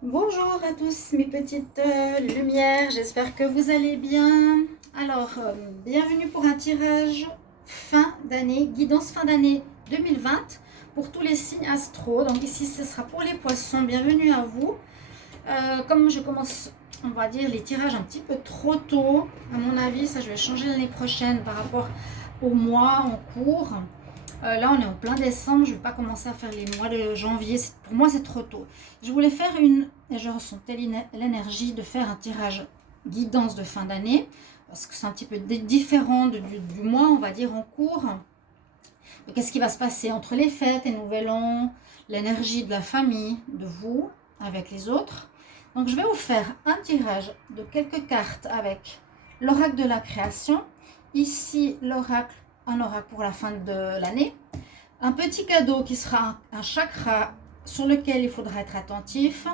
Bonjour à tous mes petites lumières, j'espère que vous allez bien. Alors, bienvenue pour un tirage fin d'année, guidance fin d'année 2020 pour tous les signes astro. Donc ici, ce sera pour les poissons, bienvenue à vous. Comme je commence, on va dire, les tirages un petit peu trop tôt, à mon avis, ça je vais changer l'année prochaine par rapport au mois en cours. Là, on est en plein décembre. Je ne vais pas commencer à faire les mois de janvier. Pour moi, c'est trop tôt. Je voulais faire et je ressentais l'énergie de faire un tirage guidance de fin d'année. Parce que c'est un petit peu différent du mois, on va dire, en cours. Qu'est-ce qui va se passer entre les fêtes et Nouvel An, l'énergie de la famille, de vous, avec les autres. Donc, je vais vous faire un tirage de quelques cartes avec l'oracle de la création. Ici, un oracle pour la fin de l'année. Un petit cadeau qui sera un chakra sur lequel il faudra être attentif.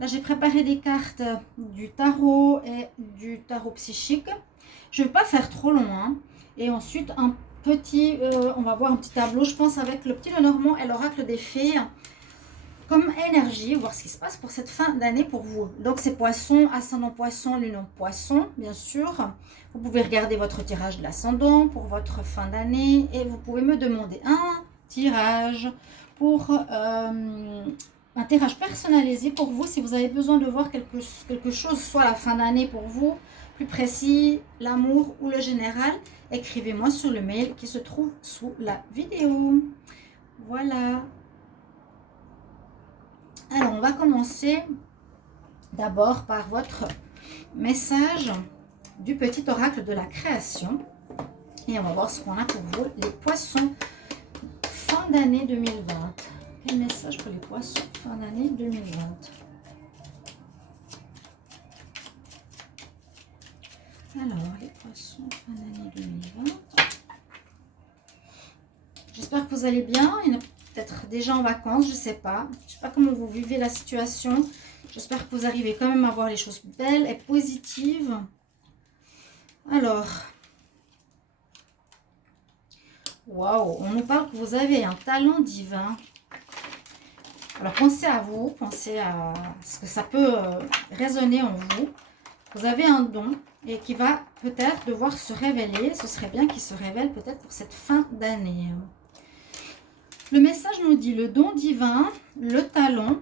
Là, j'ai préparé des cartes du tarot et du tarot psychique. Je ne vais pas faire trop long, hein. Et ensuite, on va voir un petit tableau, je pense, avec le petit Lenormand et l'oracle des fées comme énergie, voir ce qui se passe pour cette fin d'année pour vous. Donc, c'est poisson, ascendant poisson, lune en poisson, bien sûr. Vous pouvez regarder votre tirage de l'ascendant pour votre fin d'année et vous pouvez me demander un tirage pour un tirage personnalisé pour vous si vous avez besoin de voir quelque chose, soit la fin d'année pour vous, plus précis, l'amour ou le général. Écrivez-moi sur le mail qui se trouve sous la vidéo. Voilà. Alors, on va commencer d'abord par votre message du petit oracle de la création. Et on va voir ce qu'on a pour vous, les poissons, fin d'année 2020. Quel message pour les poissons, fin d'année 2020? Alors, les poissons, fin d'année 2020. J'espère que vous allez bien. Il y en a peut-être déjà en vacances, je ne sais pas. Je ne sais pas comment vous vivez la situation. J'espère que vous arrivez quand même à voir les choses belles et positives. Alors, waouh, on nous parle que vous avez un talent divin. Alors, pensez à vous, pensez à ce que ça peut résonner en vous. Vous avez un don et qui va peut-être devoir se révéler. Ce serait bien qu'il se révèle peut-être pour cette fin d'année. Le message nous dit le don divin, le talent.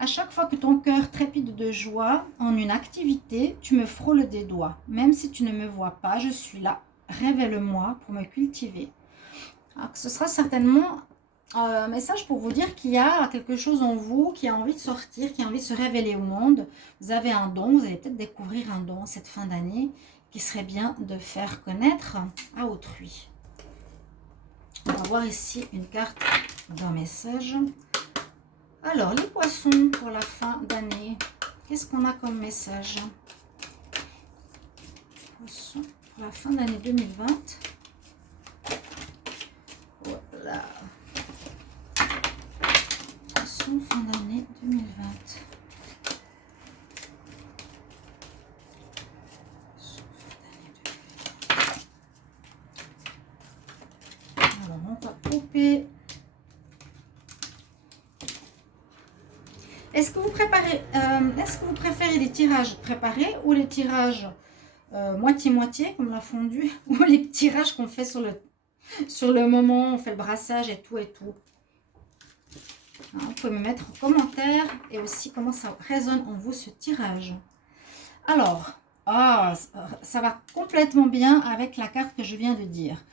À chaque fois que ton cœur trépide de joie en une activité, tu me frôles des doigts. Même si tu ne me vois pas, je suis là. Révèle-moi pour me cultiver. Alors, ce sera certainement un message pour vous dire qu'il y a quelque chose en vous qui a envie de sortir, qui a envie de se révéler au monde. Vous avez un don, vous allez peut-être découvrir un don cette fin d'année qui serait bien de faire connaître à autrui. On va voir ici une carte d'un message. Alors, les poissons pour la fin d'année, qu'est-ce qu'on a comme message? Poissons pour la fin d'année 2020. Voilà. Poissons, fin d'année 2020. Alors, on va couper. Est-ce que vous préférez les tirages préparés ou les tirages moitié-moitié, comme la fondue, ou les tirages qu'on fait sur le moment, on fait le brassage et tout et tout? Vous pouvez me mettre en commentaire et aussi comment ça résonne en vous ce tirage. Alors, ça va complètement bien avec la carte que je viens de dire.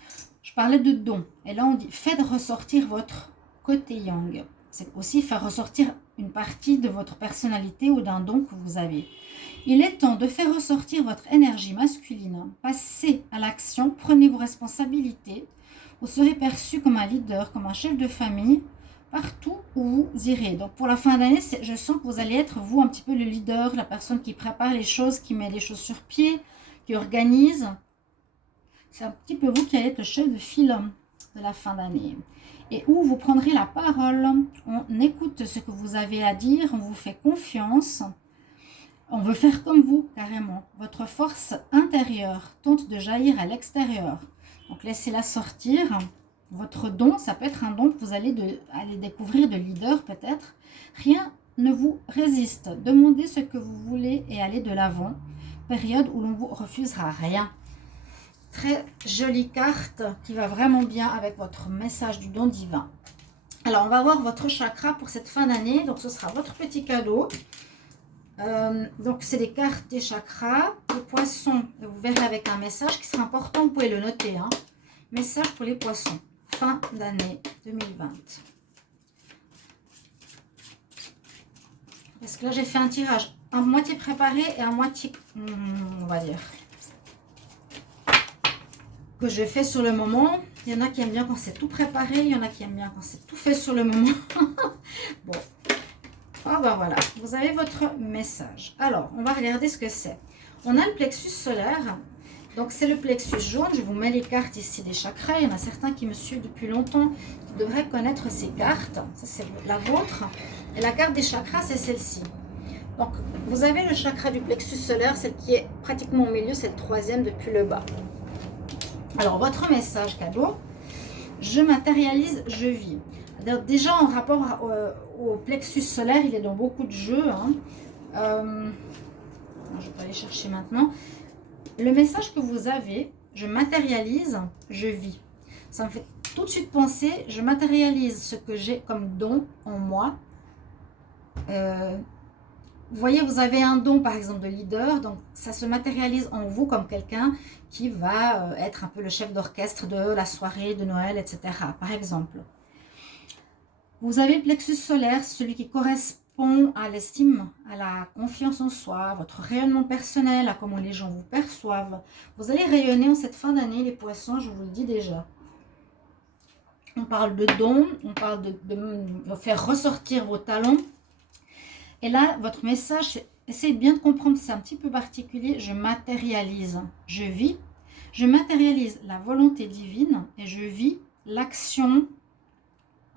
Je parlais de don et là on dit faites ressortir votre côté yang. C'est aussi faire ressortir une partie de votre personnalité ou d'un don que vous avez. Il est temps de faire ressortir votre énergie masculine. Passez à l'action, prenez vos responsabilités. Vous serez perçu comme un leader, comme un chef de famille, partout où vous irez. Donc pour la fin d'année, je sens que vous allez être, vous, un petit peu le leader, la personne qui prépare les choses, qui met les choses sur pied, qui organise. C'est un petit peu vous qui allez être le chef de file de la fin d'année. Et où vous prendrez la parole. On écoute ce que vous avez à dire, on vous fait confiance. On veut faire comme vous, carrément. Votre force intérieure tente de jaillir à l'extérieur. Donc, laissez-la sortir. Votre don, ça peut être un don que vous allez découvrir de leader, peut-être. Rien ne vous résiste. Demandez ce que vous voulez et allez de l'avant. Période où l'on ne vous refusera rien. Très jolie carte qui va vraiment bien avec votre message du don divin. Alors, on va voir votre chakra pour cette fin d'année. Donc, ce sera votre petit cadeau. Donc, c'est les cartes des chakras. Les poissons, vous verrez avec un message qui sera important. Vous pouvez le noter. Hein. Message pour les poissons. Fin d'année 2020. Parce que là, j'ai fait un tirage à moitié préparé et à moitié, on va dire, que je fais sur le moment. Il y en a qui aiment bien quand c'est tout préparé. Il y en a qui aiment bien quand c'est tout fait sur le moment. Bon. Ah ben voilà. Vous avez votre message. Alors, on va regarder ce que c'est. On a le plexus solaire. Donc, c'est le plexus jaune. Je vous mets les cartes ici des chakras. Il y en a certains qui me suivent depuis longtemps qui devraient connaître ces cartes. Ça, c'est la vôtre. Et la carte des chakras, c'est celle-ci. Donc, vous avez le chakra du plexus solaire, celle qui est pratiquement au milieu, c'est le troisième depuis le bas. Alors, votre message cadeau, je matérialise, je vis. Alors, déjà, en rapport au plexus solaire, il est dans beaucoup de jeux. Hein. Je vais pas aller chercher maintenant. Le message que vous avez, je matérialise, je vis. Ça me fait tout de suite penser, je matérialise ce que j'ai comme don en moi. Vous voyez, vous avez un don, par exemple, de leader, donc ça se matérialise en vous comme quelqu'un qui va être un peu le chef d'orchestre de la soirée de Noël, etc., par exemple. Vous avez le plexus solaire, celui qui correspond à l'estime, à la confiance en soi, votre rayonnement personnel, à comment les gens vous perçoivent. Vous allez rayonner en cette fin d'année, les poissons, je vous le dis déjà. On parle de dons, on parle de faire ressortir vos talents. Et là, votre message, c'est essayez bien de comprendre, c'est un petit peu particulier. Je matérialise, je vis. Je matérialise la volonté divine et je vis l'action.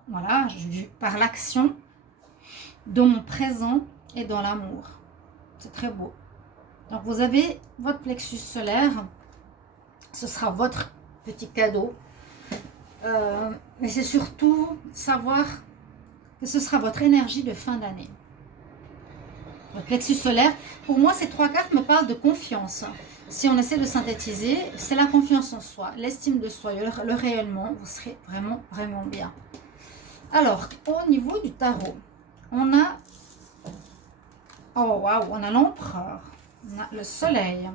Voilà, je vis par l'action dans mon présent et dans l'amour. C'est très beau. Donc, vous avez votre plexus solaire. Ce sera votre petit cadeau. Mais c'est surtout savoir que ce sera votre énergie de fin d'année. Le plexus solaire, pour moi, ces trois cartes me parlent de confiance. Si on essaie de synthétiser, c'est la confiance en soi, l'estime de soi, le rayonnement. Vous serez vraiment, vraiment bien. Alors, au niveau du tarot, on a... Oh, waouh, on a l'empereur, on a le soleil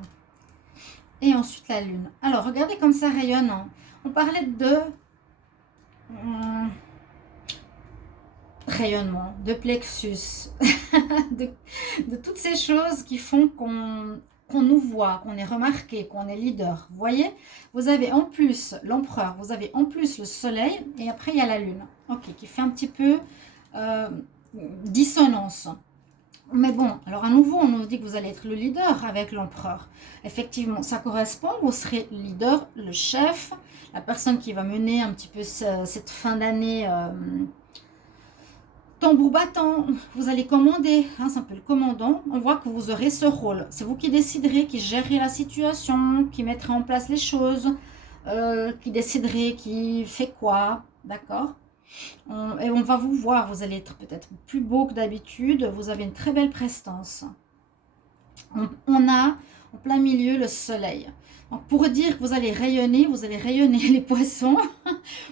et ensuite la lune. Alors, regardez comme ça rayonne. On parlait de... rayonnement, de plexus, de toutes ces choses qui font qu'on nous voit, qu'on est remarqué, qu'on est leader. Vous voyez, vous avez en plus l'empereur, vous avez en plus le soleil et après il y a la lune, ok, qui fait un petit peu dissonance. Mais bon, alors à nouveau, on nous dit que vous allez être le leader avec l'empereur. Effectivement, ça correspond, vous serez le leader, le chef, la personne qui va mener un petit peu cette fin d'année tambour battant, vous allez commander, hein, c'est un peu le commandant. On voit que vous aurez ce rôle. C'est vous qui déciderez, qui gérerez la situation, qui mettrez en place les choses, qui déciderez qui fait quoi, d'accord? Et on va vous voir, vous allez être peut-être plus beau que d'habitude, vous avez une très belle prestance. On a en plein milieu le soleil. Donc pour dire que vous allez rayonner les poissons.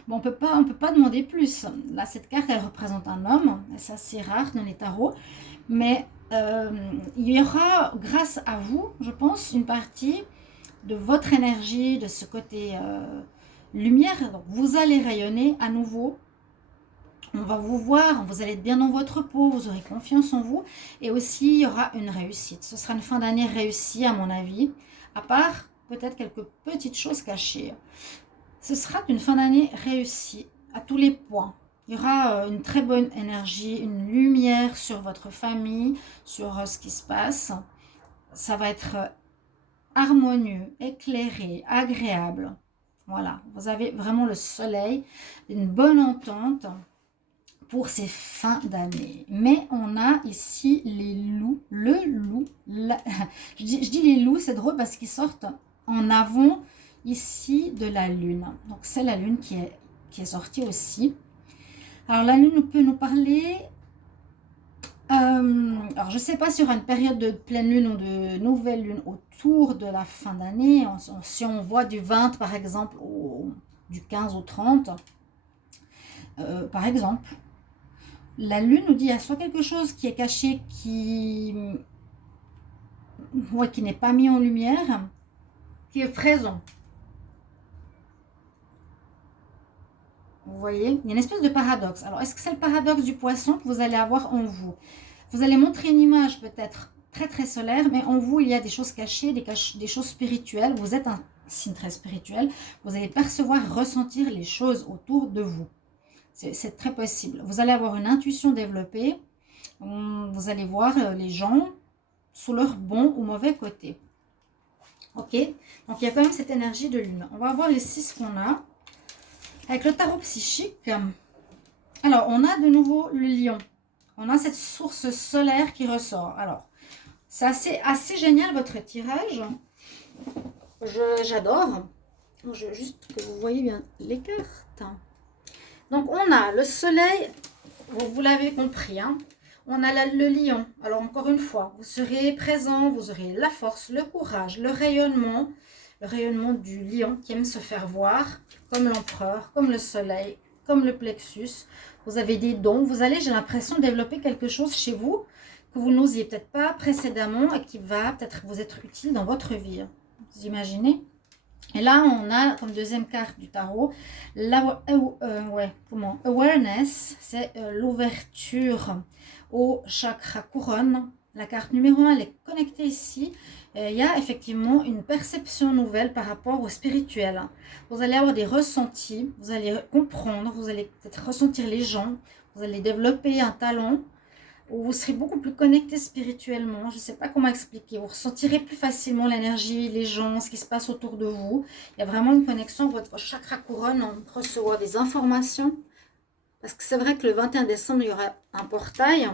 Bon, on peut pas demander plus. Là, cette carte, elle représente un homme. Et ça, c'est rare dans les tarots. Mais il y aura, grâce à vous, je pense, une partie de votre énergie, de ce côté lumière. Donc, vous allez rayonner à nouveau. On va vous voir, vous allez être bien dans votre peau, vous aurez confiance en vous. Et aussi, il y aura une réussite. Ce sera une fin d'année réussie, à mon avis. À part peut-être quelques petites choses cachées. Ce sera une fin d'année réussie à tous les points. Il y aura une très bonne énergie, une lumière sur votre famille, sur ce qui se passe. Ça va être harmonieux, éclairé, agréable. Voilà, vous avez vraiment le soleil, une bonne entente pour ces fins d'année. Mais on a ici les loups, le loup. Je dis les loups, c'est drôle parce qu'ils sortent en avant ici de la lune. Donc c'est la lune qui est sortie aussi. Alors la lune peut nous parler Alors, je ne sais pas s'il y aura une période de pleine lune ou de nouvelle lune autour de la fin d'année. Si on voit du 20, par exemple, du 15 au 30, par exemple, la lune nous dit qu'il y a soit quelque chose qui est caché, qui n'est pas mis en lumière, qui est présent. Vous voyez, il y a une espèce de paradoxe. Alors, est-ce que c'est le paradoxe du poisson que vous allez avoir en vous? Vous allez montrer une image peut-être très très solaire, mais en vous, il y a des choses cachées, des choses spirituelles. Vous êtes un signe très spirituel. Vous allez percevoir, ressentir les choses autour de vous. C'est très possible. Vous allez avoir une intuition développée. Vous allez voir les gens sous leur bon ou mauvais côté. Ok? Donc, il y a quand même cette énergie de lune. On va voir les 6 qu'on a. Avec le tarot psychique, alors, on a de nouveau le lion. On a cette source solaire qui ressort. Alors, c'est assez génial votre tirage. J'adore. Juste que vous voyez bien les cartes. Donc, on a le soleil, vous l'avez compris, hein. On a le lion. Alors, encore une fois, vous serez présent, vous aurez la force, le courage, le rayonnement du lion qui aime se faire voir, comme l'empereur, comme le soleil, comme le plexus. Vous avez des dons. Vous allez, j'ai l'impression, développer quelque chose chez vous que vous n'osiez peut-être pas précédemment et qui va peut-être vous être utile dans votre vie. Vous imaginez? Et là, on a comme deuxième carte du tarot, awareness, c'est l'ouverture au chakra couronne. La carte numéro 1, elle est connectée ici. Il y a effectivement une perception nouvelle par rapport au spirituel. Vous allez avoir des ressentis, vous allez comprendre, vous allez peut-être ressentir les gens, vous allez développer un talent où vous serez beaucoup plus connecté spirituellement. Je ne sais pas comment expliquer. Vous ressentirez plus facilement l'énergie, les gens, ce qui se passe autour de vous. Il y a vraiment une connexion. Votre chakra couronne, on recevra des informations. Parce que c'est vrai que le 21 décembre, il y aura un portail.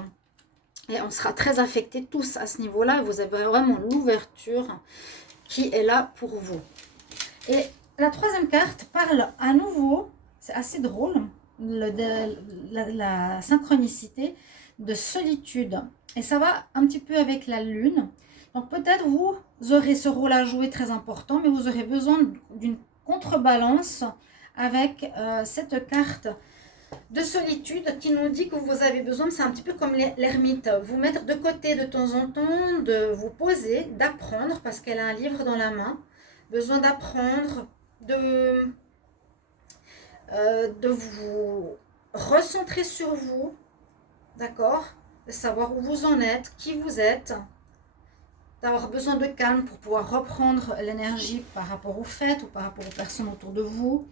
Et on sera très affectés tous à ce niveau-là. Vous avez vraiment l'ouverture qui est là pour vous. Et la troisième carte parle à nouveau, c'est assez drôle, la synchronicité de solitude. Et ça va un petit peu avec la lune. Donc peut-être vous aurez ce rôle à jouer très important, mais vous aurez besoin d'une contrebalance avec cette carte de solitude qui nous dit que vous avez besoin, c'est un petit peu comme l'ermite, vous mettre de côté de temps en temps, de vous poser, d'apprendre, parce qu'elle a un livre dans la main, besoin d'apprendre, de vous recentrer sur vous, d'accord, de savoir où vous en êtes, qui vous êtes, d'avoir besoin de calme pour pouvoir reprendre l'énergie par rapport aux fêtes ou par rapport aux personnes autour de vous.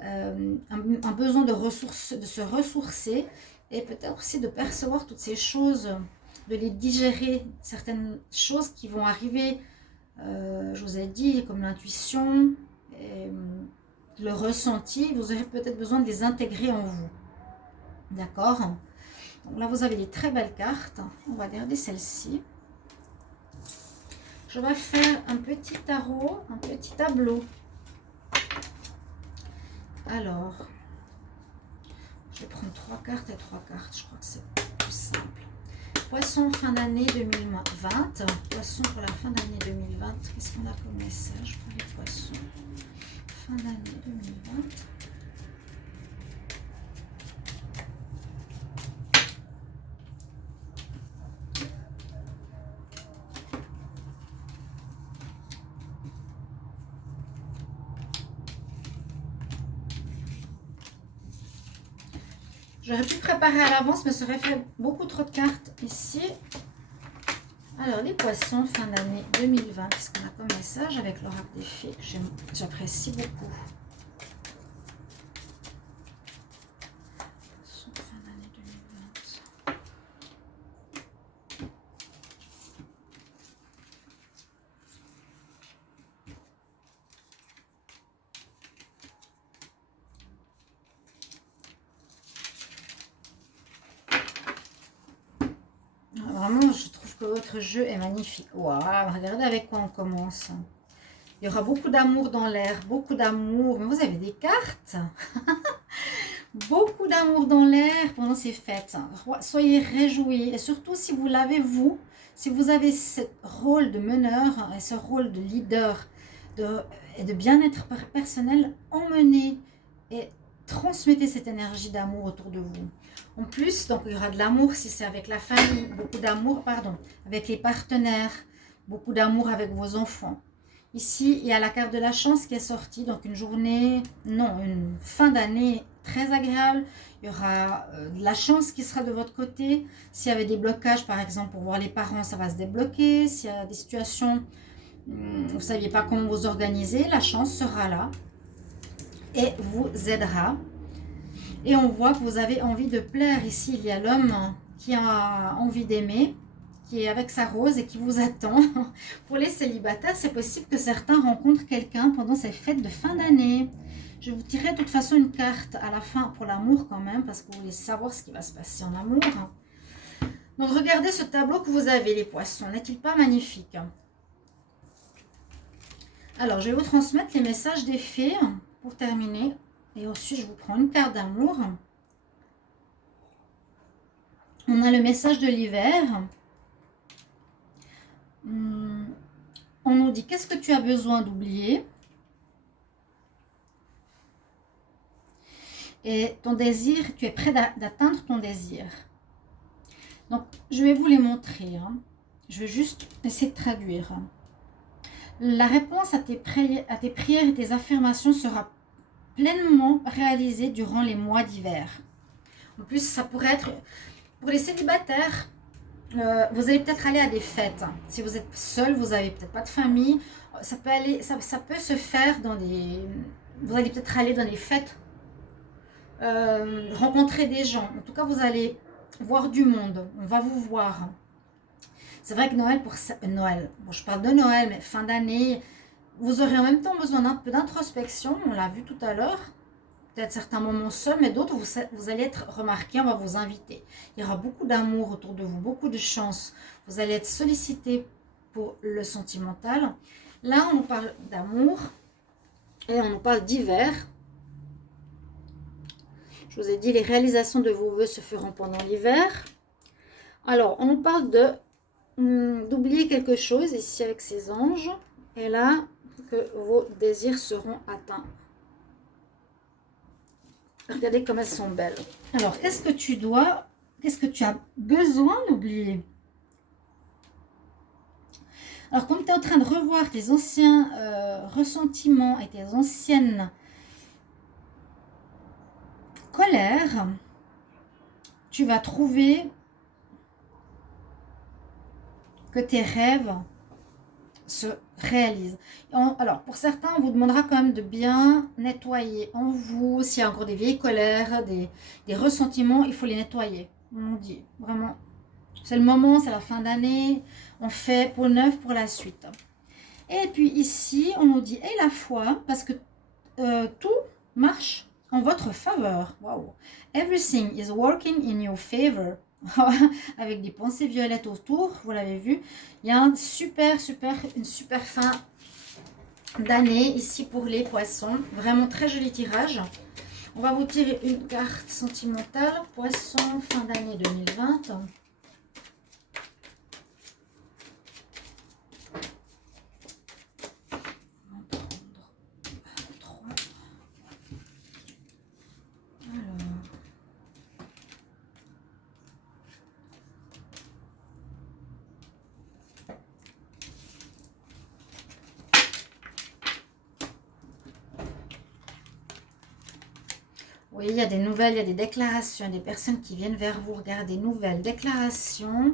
Un besoin de se ressourcer et peut-être aussi de percevoir toutes ces choses, de les digérer, certaines choses qui vont arriver, je vous ai dit, comme l'intuition, le ressenti, vous aurez peut-être besoin de les intégrer en vous. D'accord? Donc là, vous avez des très belles cartes. On va garder celle-ci. Je vais faire un petit tarot, un petit tableau. Alors, je vais prendre 3 cartes et 3 cartes. Je crois que c'est plus simple. Poisson, fin d'année 2020. Poisson pour la fin d'année 2020. Qu'est-ce qu'on a comme message pour les poissons? Fin d'année 2020. J'aurais pu préparer à l'avance, mais ça aurait fait beaucoup trop de cartes ici. Alors, les poissons, fin d'année 2020. Qu'est-ce qu'on a comme message avec l'oracle des fées? J'apprécie beaucoup. Poissons, fin d'année 2020. Vraiment, je trouve que votre jeu est magnifique. Waouh, regardez avec quoi on commence. Il y aura beaucoup d'amour dans l'air, beaucoup d'amour. Mais vous avez des cartes. Beaucoup d'amour dans l'air pendant ces fêtes. Soyez réjouis. Et surtout, si vous l'avez, vous, si vous avez ce rôle de meneur et ce rôle de leader et de bien-être personnel, emmenez et transmettez cette énergie d'amour autour de vous. En plus, donc, il y aura de l'amour si c'est avec la famille, beaucoup d'amour, pardon, avec les partenaires, beaucoup d'amour avec vos enfants. Ici, il y a la carte de la chance qui est sortie, donc une journée, non, une fin d'année très agréable. Il y aura de la chance qui sera de votre côté. S'il y avait des blocages, par exemple, pour voir les parents, ça va se débloquer. S'il y a des situations, vous ne saviez pas comment vous organiser, la chance sera là et vous aidera. Et on voit que vous avez envie de plaire. Ici, il y a l'homme qui a envie d'aimer, qui est avec sa rose et qui vous attend. Pour les célibataires, c'est possible que certains rencontrent quelqu'un pendant ces fêtes de fin d'année. Je vous tirerai de toute façon une carte à la fin pour l'amour quand même, parce que vous voulez savoir ce qui va se passer en amour. Donc regardez ce tableau que vous avez, les poissons. N'est-il pas magnifique? Alors, je vais vous transmettre les messages des fées pour terminer. Et ensuite, je vous prends une carte d'amour. On a le message de l'hiver. On nous dit, qu'est-ce que tu as besoin d'oublier? Et ton désir, tu es prêt d'atteindre ton désir. Donc, je vais vous les montrer. Je vais juste essayer de traduire. La réponse à tes prières et tes affirmations sera pleinement réalisée durant les mois d'hiver. En plus, ça pourrait être pour les célibataires. Vous allez peut-être aller à des fêtes. Si vous êtes seul, vous n'avez peut-être pas de famille. Ça peut se faire dans des... Vous allez peut-être aller dans des fêtes, rencontrer des gens. En tout cas, vous allez voir du monde. On va vous voir. C'est vrai que Noël, bon, je parle de Noël, mais fin d'année, vous aurez en même temps besoin d'un peu d'introspection. On l'a vu tout à l'heure. Peut-être certains moments seuls, mais d'autres, vous allez être remarqués, on va vous inviter. Il y aura beaucoup d'amour autour de vous, beaucoup de chance. Vous allez être sollicité pour le sentimental. Là, on nous parle d'amour et on nous parle d'hiver. Je vous ai dit, les réalisations de vos vœux se feront pendant l'hiver. Alors, on nous parle d'oublier quelque chose ici avec ces anges. Et là, que vos désirs seront atteints. Regardez comme elles sont belles. Alors, qu'est-ce que tu as besoin d'oublier? Alors, comme tu es en train de revoir tes anciens ressentiments et tes anciennes colères, tu vas trouver que tes rêves se réalisent. Alors, pour certains, on vous demandera quand même de bien nettoyer en vous. S'il y a encore des vieilles colères, des ressentiments, il faut les nettoyer. On dit vraiment, c'est le moment, c'est la fin d'année. On fait pour le neuf, pour la suite. Et puis ici, on nous dit, et la foi, parce que tout marche en votre faveur. Wow. Everything is working in your favor. Avec des pensées violettes autour, vous l'avez vu. Il y a une super fin d'année ici pour les poissons. Vraiment très joli tirage. On va vous tirer une carte sentimentale. Poisson, fin d'année 2020. Oui, il y a des nouvelles, il y a des déclarations, des personnes qui viennent vers vous. Regardez, nouvelles déclarations,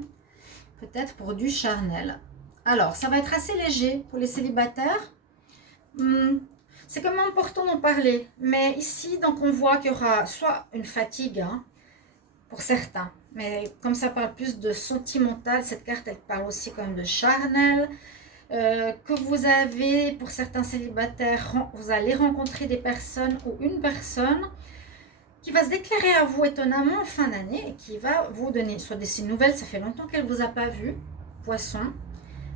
peut-être pour du charnel. Alors, ça va être assez léger pour les célibataires. C'est quand même important d'en parler. Mais ici, donc, on voit qu'il y aura soit une fatigue, pour certains. Mais comme ça parle plus de sentimental, cette carte, elle parle aussi quand même de charnel. Que vous avez, pour certains célibataires, vous allez rencontrer des personnes ou une personne qui va se déclarer à vous étonnamment en fin d'année et qui va vous donner soit des signes nouvelles, ça fait longtemps qu'elle ne vous a pas vu, poisson.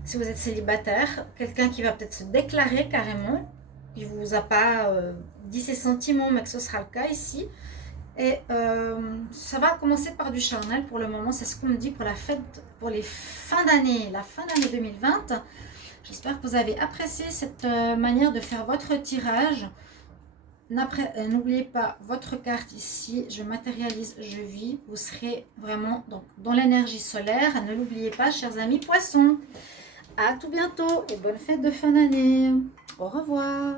Si vous êtes célibataire, quelqu'un qui va peut-être se déclarer carrément, qui ne vous a pas dit ses sentiments, mais que ce sera le cas ici. Et ça va commencer par du charnel pour le moment. C'est ce qu'on me dit pour la fête, pour les fins d'année, la fin d'année 2020. J'espère que vous avez apprécié cette manière de faire votre tirage. N'oubliez pas votre carte ici. Je matérialise, je vis. Vous serez vraiment donc, dans l'énergie solaire. Ne l'oubliez pas, chers amis poissons. À tout bientôt et bonne fête de fin d'année. Au revoir.